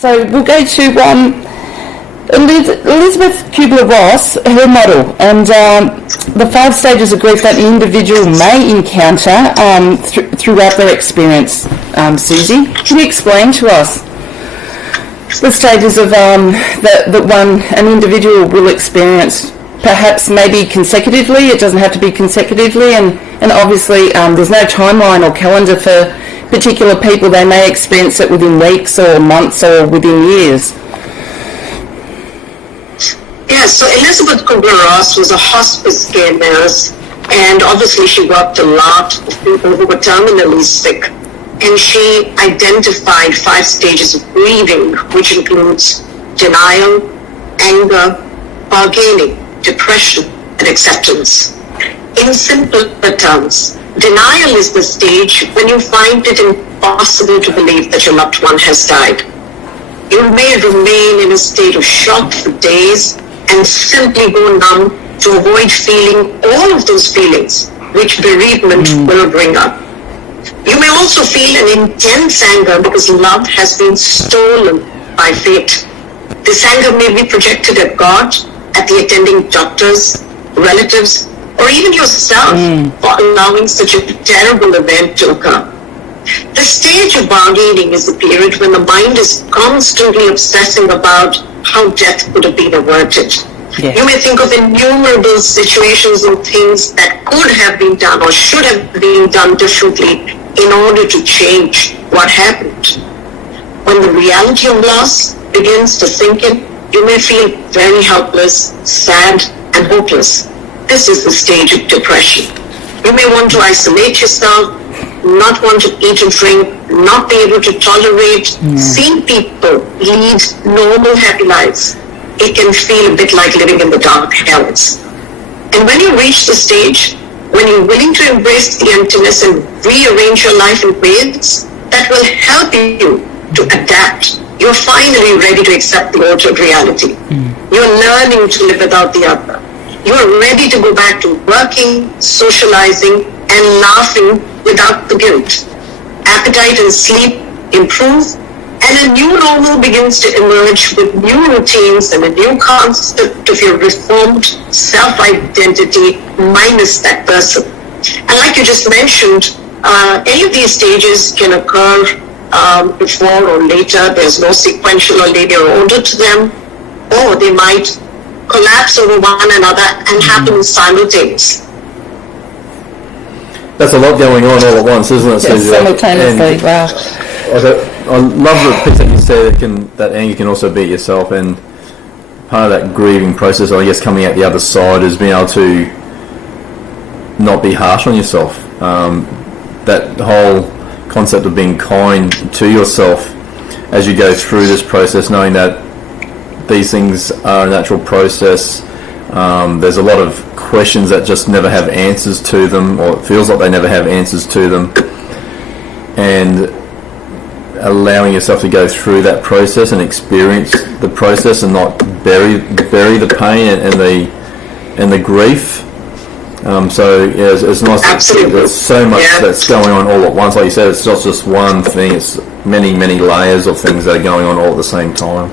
So we'll go to Elizabeth Kubler Ross, her model, and the 5 stages of grief that the individual may encounter throughout their experience. Susie, can you explain to us the stages of that an individual will experience, perhaps maybe consecutively? It doesn't have to be consecutively, and obviously there's no timeline or calendar for particular people. They may experience it within weeks or months or within years. Yes, so Elizabeth Kubler Ross was a hospice care nurse, and obviously she worked a lot with people who were terminally sick. And she identified 5 stages of grieving, which includes denial, anger, bargaining, depression, and acceptance. In simpler terms, denial is the stage when you find it impossible to believe that your loved one has died. You may remain in a state of shock for days and simply go numb to avoid feeling all of those feelings which bereavement will bring up. You may also feel an intense anger because love has been stolen by fate. This anger may be projected at God, at the attending doctors, relatives, or even yourself for allowing such a terrible event to occur. The stage of bargaining is the period when the mind is constantly obsessing about how death could have been averted. Yeah. You may think of innumerable situations and things that could have been done or should have been done differently in order to change what happened. When the reality of loss begins to sink in, you may feel very helpless, sad, and hopeless. This is the stage of depression. You may want to isolate yourself, not want to eat and drink, not be able to tolerate seeing people lead normal, happy lives. It can feel a bit like living in the dark hells. And when you reach the stage, when you're willing to embrace the emptiness and rearrange your life in ways that will help you to adapt, you're finally ready to accept the altered reality. You're learning to live without the other. You're ready to go back to working, socializing, and laughing without the guilt. Appetite and sleep improve, and a new normal begins to emerge with new routines and a new concept of your reformed self-identity minus that person. And like you just mentioned, any of these stages can occur before or later. There's no sequential or linear order to them, or they might collapse over one another and happen simultaneously. That's a lot going on all at once, isn't it? Yes, simultaneously, wow. I love the piece that you said that anger can also be yourself, and part of that grieving process, I guess, coming out the other side is being able to not be harsh on yourself. That whole concept of being kind to yourself as you go through this process, knowing that these things are a natural process. There's a lot of questions that just never have answers to them, or it feels like they never have answers to them, and allowing yourself to go through that process and experience the process and not bury the pain and the grief. So yeah, it's nice to see there's so much that's going on all at once. Like you said, it's not just one thing, it's many layers of things that are going on all at the same time.